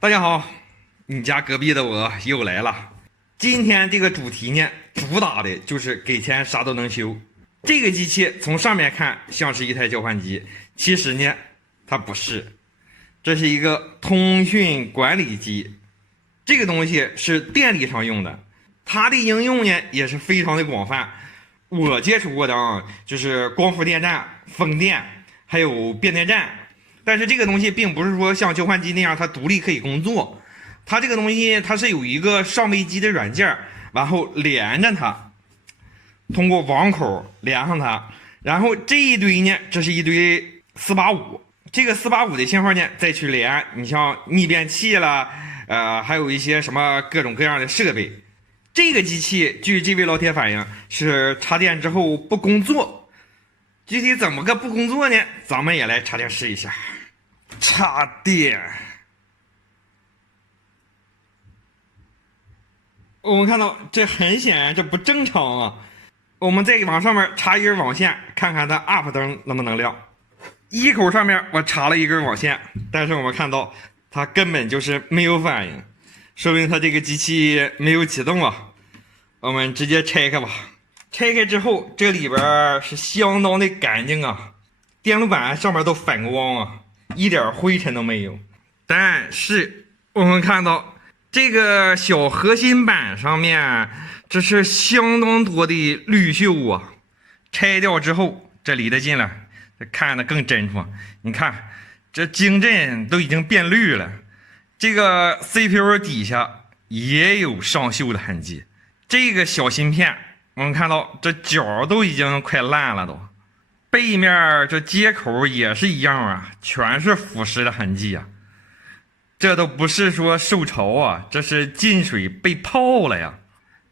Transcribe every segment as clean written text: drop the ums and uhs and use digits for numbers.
大家好，你家隔壁的我又来了。今天这个主题呢，主打的就是给钱啥都能修。这个机器从上面看像是一台交换机，其实呢，它不是，这是一个通讯管理机。这个东西是电力上用的，它的应用呢也是非常的广泛。我接触过的就是光伏电站、风电，还有变电站。但是这个东西并不是说像交换机那样它独立可以工作，它这个东西它是有一个上位机的软件，然后连着它，通过网口连上它，然后这一堆呢，这是一堆485，这个485的信号呢再去连你像逆变器啦，还有一些什么各种各样的设备。这个机器据这位老铁反映是插电之后不工作，具体怎么个不工作呢？咱们也来插电试一下。插电，我们看到这很显然这不正常啊。我们再往上面插一根网线，看看它 up 灯能不能亮。一口上面我插了一根网线，但是我们看到它根本就是没有反应，说明它这个机器没有启动啊。我们直接拆开吧。拆开之后，这里边是相当的干净啊，电路板上面都反光啊，一点灰尘都没有。但是我们看到这个小核心板上面，这是相当多的绿锈啊。拆掉之后，这离得近了，看得更真楚。你看，这晶阵都已经变绿了。这个 CPU 底下也有上锈的痕迹。这个小芯片，我们看到这角都已经快烂了都。背面这接口也是一样啊，全是腐蚀的痕迹啊。这都不是说受潮啊，这是进水被泡了呀。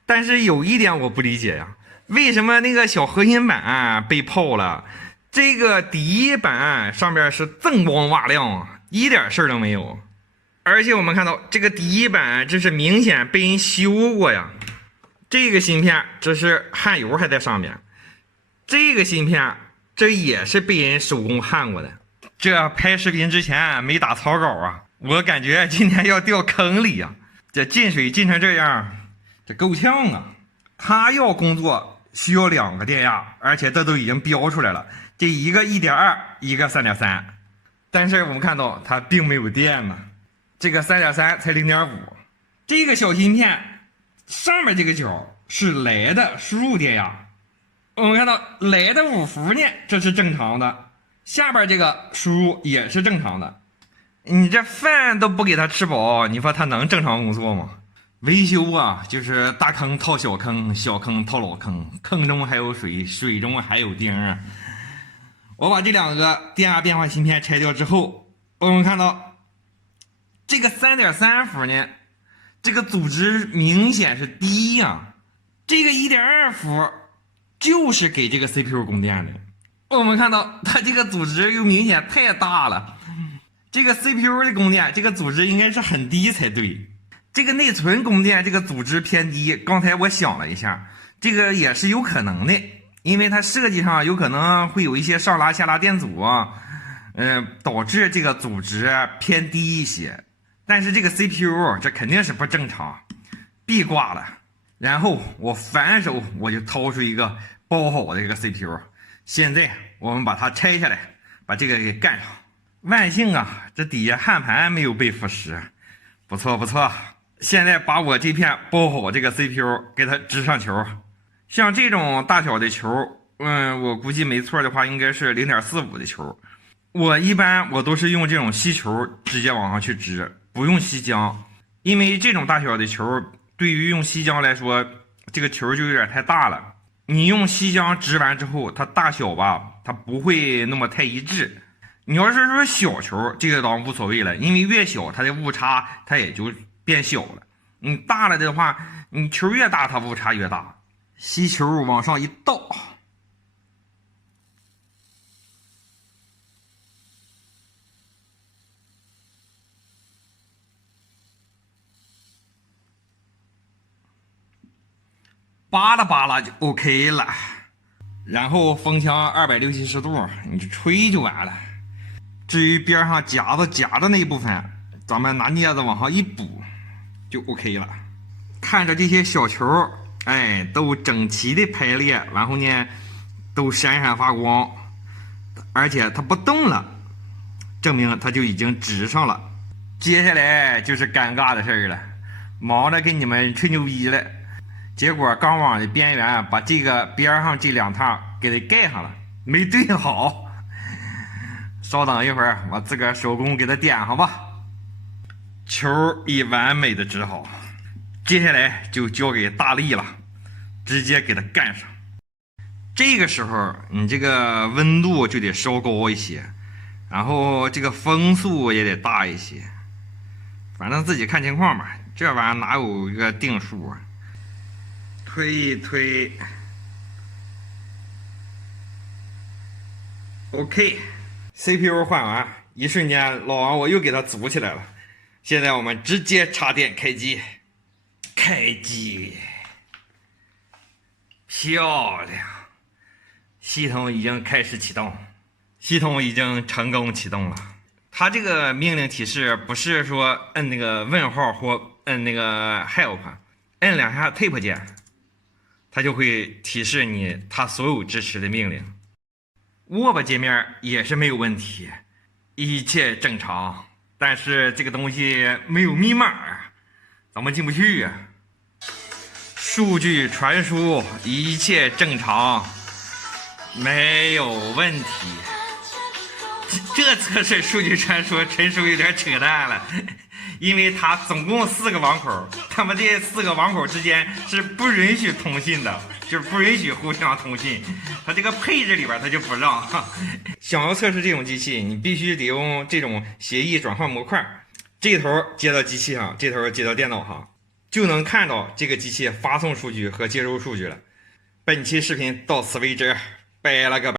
但是有一点我不理解呀，为什么那个小核心板被泡了，这个底板上面是锃光瓦亮啊，一点事儿都没有。而且我们看到这个底板这是明显被人修过呀。这个芯片这是焊油还在上面，这个芯片这也是被人手工焊过的。这拍视频之前没打草稿啊，我感觉今天要掉坑里啊。这进水进成这样，这够呛啊。它要工作需要2个电压，而且这都已经标出来了，这一个 1.2 一个 3.3。 但是我们看到它并没有电呢，这个 3.3 才 0.5。 这个小芯片上面这个角是来的输入电压，我们看到来的5伏呢，这是正常的，下边这个输入也是正常的。你这饭都不给他吃饱，你说他能正常工作吗？维修啊，就是大坑套小坑，小坑套老坑，坑中还有水，水中还有钉啊。我把这2个电压变化芯片拆掉之后，我们看到这个 3.3 伏呢，这个阻值明显是低呀。这个 1.2 伏就是给这个 CPU 供电的。我们看到它这个阻值又明显太大了，这个 CPU 的供电这个阻值应该是很低才对。这个内存供电这个阻值偏低，刚才我想了一下，这个也是有可能的，因为它设计上有可能会有一些上拉下拉电阻啊，导致这个阻值偏低一些。但是这个 CPU 这肯定是不正常，壁挂了。然后我反手我就掏出一个包好的这个 CPU， 现在我们把它拆下来，把这个给干上。万幸啊，这底下焊盘没有被腐蚀，不错不错。现在把我这片包好这个 CPU 给它支上球，像这种大小的球，我估计没错的话应该是 0.45 的球。我一般都是用这种吸球直接往上去支，不用吸浆，因为这种大小的球对于用吸浆来说，这个球就有点太大了。你用吸浆直完之后，它大小吧，它不会那么太一致。你要是说小球，这个倒无所谓了，因为越小它的误差它也就变小了。你大了的话，你球越大，它误差越大。吸球往上一倒，扒拉扒拉就 OK 了。然后风枪260度，你就吹就完了。至于边上夹子夹的那一部分，咱们拿镊子往上一补，就 OK 了。看着这些小球，哎，都整齐的排列，然后呢，都闪闪发光，而且它不动了，证明它就已经直上了。接下来就是尴尬的事儿了，忙着给你们吹牛逼了，结果钢网的边缘把这个边上这2趟给它盖上了，没对好。稍等一会儿，我自个儿手工给它点上吧。球已完美的织好，接下来就交给大力了，直接给它干上。这个时候你这个温度就得稍高一些，然后这个风速也得大一些，反正自己看情况吧，这玩意儿哪有一个定数啊？推一推 ，OK。CPU 换完，一瞬间老王我又给它组起来了。现在我们直接插电开机，开机，漂亮！系统已经开始启动，系统已经成功启动了。它这个命令提示不是说摁那个问号或摁那个 help， 摁2下 tab 键，它就会提示你它所有支持的命令。Word 界面也是没有问题，一切正常，但是这个东西没有密码，咱们进不去呀。数据传输一切正常，没有问题。这测试数据传输纯属有点扯淡了，因为它总共4个网口，他们这4个网口之间是不允许通信的，就是不允许互相通信。它这个配置里边它就不让。想要测试这种机器，你必须得用这种协议转换模块，这头接到机器上，这头接到电脑上，就能看到这个机器发送数据和接收数据了。本期视频到此为止，拜了个拜。